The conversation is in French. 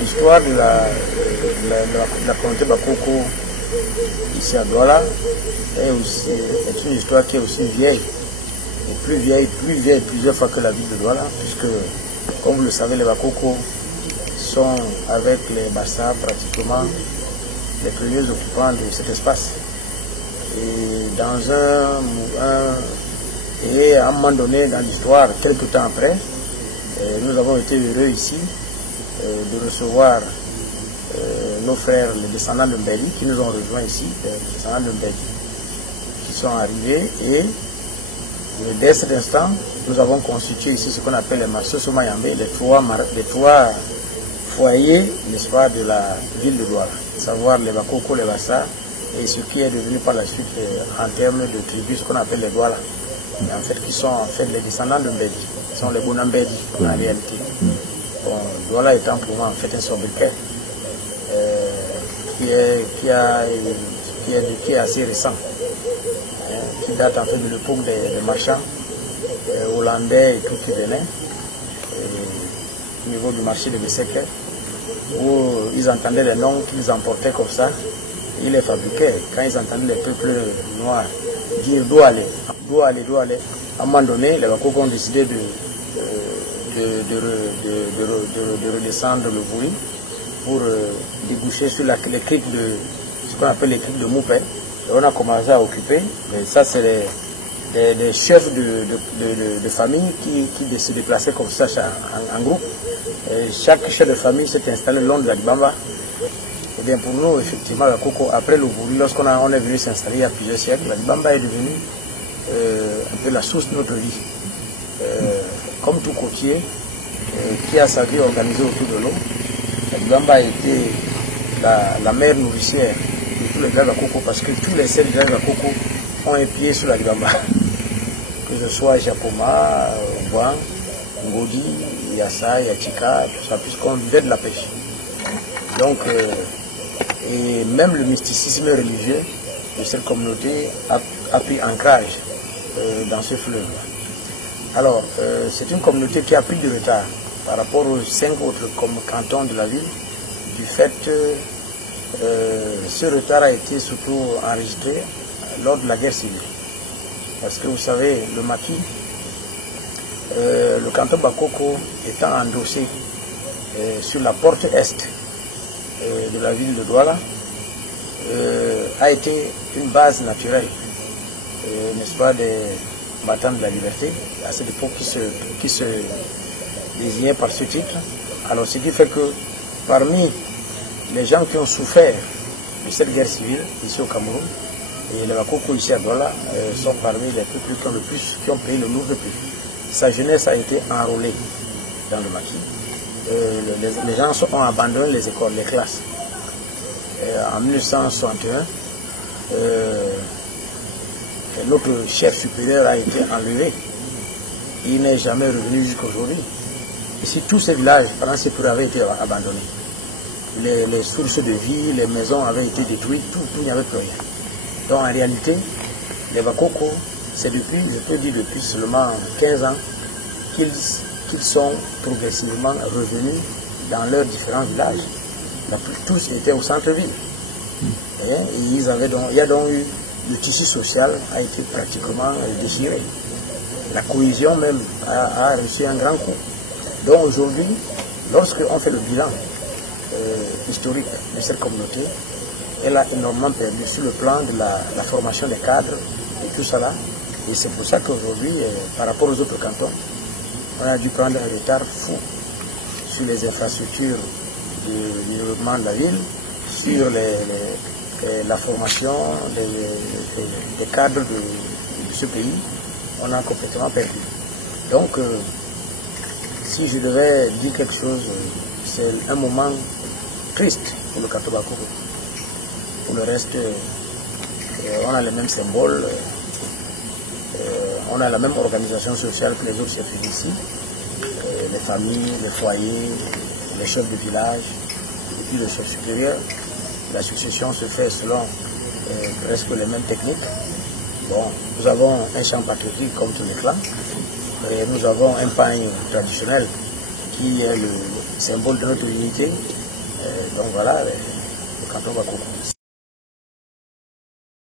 L'histoire de la communauté Bakoko ici à Douala est une histoire qui est aussi vieille, et plus vieille plusieurs fois que la ville de Douala, puisque, comme vous le savez, les Bakoko sont, avec les Bassa, pratiquement les premiers occupants de cet espace. Et à un moment donné dans l'histoire, quelques temps après, nous avons été heureux ici de recevoir nos frères, les descendants de Mbeli, qui nous ont rejoints ici, les descendants de Mbeli, qui sont arrivés, et dès cet instant, nous avons constitué ici ce qu'on appelle les Massoso Mayambe, les trois foyers, n'est-ce pas, de la ville de Douala, à savoir les Bakoko, les Bassa, et ce qui est devenu par la suite en termes de tribus, ce qu'on appelle les Douala, en fait, qui sont en fait les descendants de Mbedi, qui sont les Bonambedi en réalité. Bon, Douala étant pour moi en fait un sobriquet qui est assez récent, qui date en fait de l'époque des marchands hollandais et tout qui venaient au niveau du marché de Besseke, où ils entendaient les noms qu'ils emportaient comme ça, ils les fabriquaient. Quand ils entendaient les peuples noirs dire d'où aller. À un moment donné, les Bakoko ont décidé de redescendre le bruit pour déboucher sur les criques de ce qu'on appelle les criques de Moupé. Et on a commencé à occuper. Mais ça, c'est des chefs de famille qui se déplaçaient comme ça en groupe. Et chaque chef de famille s'est installé le long de la Gbamba. Et bien pour nous, effectivement, la Coco, après le Bouri, lorsqu'on est venu s'installer il y a plusieurs siècles, la Gbamba est devenue un peu la source de notre vie. Comme tout côtier qui a sa vie organisée autour de l'eau, la Gbamba a été la mère nourricière de tous les villages de Coco, parce que tous les 7 villages de Coco ont un pied sur la Gbamba. Que ce soit Jacoma, Ouan, Ngodi, Yassa, Yachika, tout ça, puisqu'on vivait de la pêche. Donc, et même le mysticisme religieux de cette communauté a pris ancrage dans ce fleuve. Alors, c'est une communauté qui a pris du retard par rapport aux 5 autres cantons de la ville, du fait que ce retard a été surtout enregistré lors de la guerre civile. Parce que vous savez, le maquis, le canton Bakoko étant endossé sur la porte est de la ville de Douala, a été une base naturelle, n'est-ce pas, des battants de la liberté, à cette époque qui se désignait par ce titre. Alors ce qui fait que parmi les gens qui ont souffert de cette guerre civile ici au Cameroun, et les Bakoko ici à Douala sont parmi les peuples qui ont payé le lourd le plus. Sa jeunesse a été enrôlée dans le maquis. Les gens ont abandonné les écoles, les classes. En 1961, notre chef supérieur a été enlevé. Il n'est jamais revenu jusqu'à aujourd'hui. Ici, tous ces villages, pendant ces périodes, avaient été abandonnés. Les sources de vie, les maisons avaient été détruites, tout, il n'y avait plus rien. Donc en réalité, les Bakoko, c'est depuis, je peux dire depuis seulement 15 ans, qu'ils sont progressivement revenus dans leurs différents villages. Tous étaient au centre-ville. Et il y a donc eu, le tissu social a été pratiquement déchiré. La cohésion même a reçu un grand coup. Donc aujourd'hui, lorsqu'on fait le bilan historique de cette communauté, elle a énormément perdu sur le plan de la formation des cadres et tout cela. Et c'est pour ça qu'aujourd'hui, par rapport aux autres cantons, on a dû prendre un retard fou sur les infrastructures du développement de la ville, sur la formation des cadres de ce pays. On a complètement perdu. Donc, si je devais dire quelque chose, c'est un moment triste pour le canton Bakoko. Pour le reste, on a les mêmes symboles, on a la même organisation sociale que les autres chefs d'ici, les familles, les foyers, les chefs de village, et puis le chef supérieur. La succession se fait selon presque les mêmes techniques. Bon, nous avons un chant patriotique comme tous les clans, et nous avons un pagne traditionnel qui est le symbole de notre unité. Donc voilà, le canton Bakoko.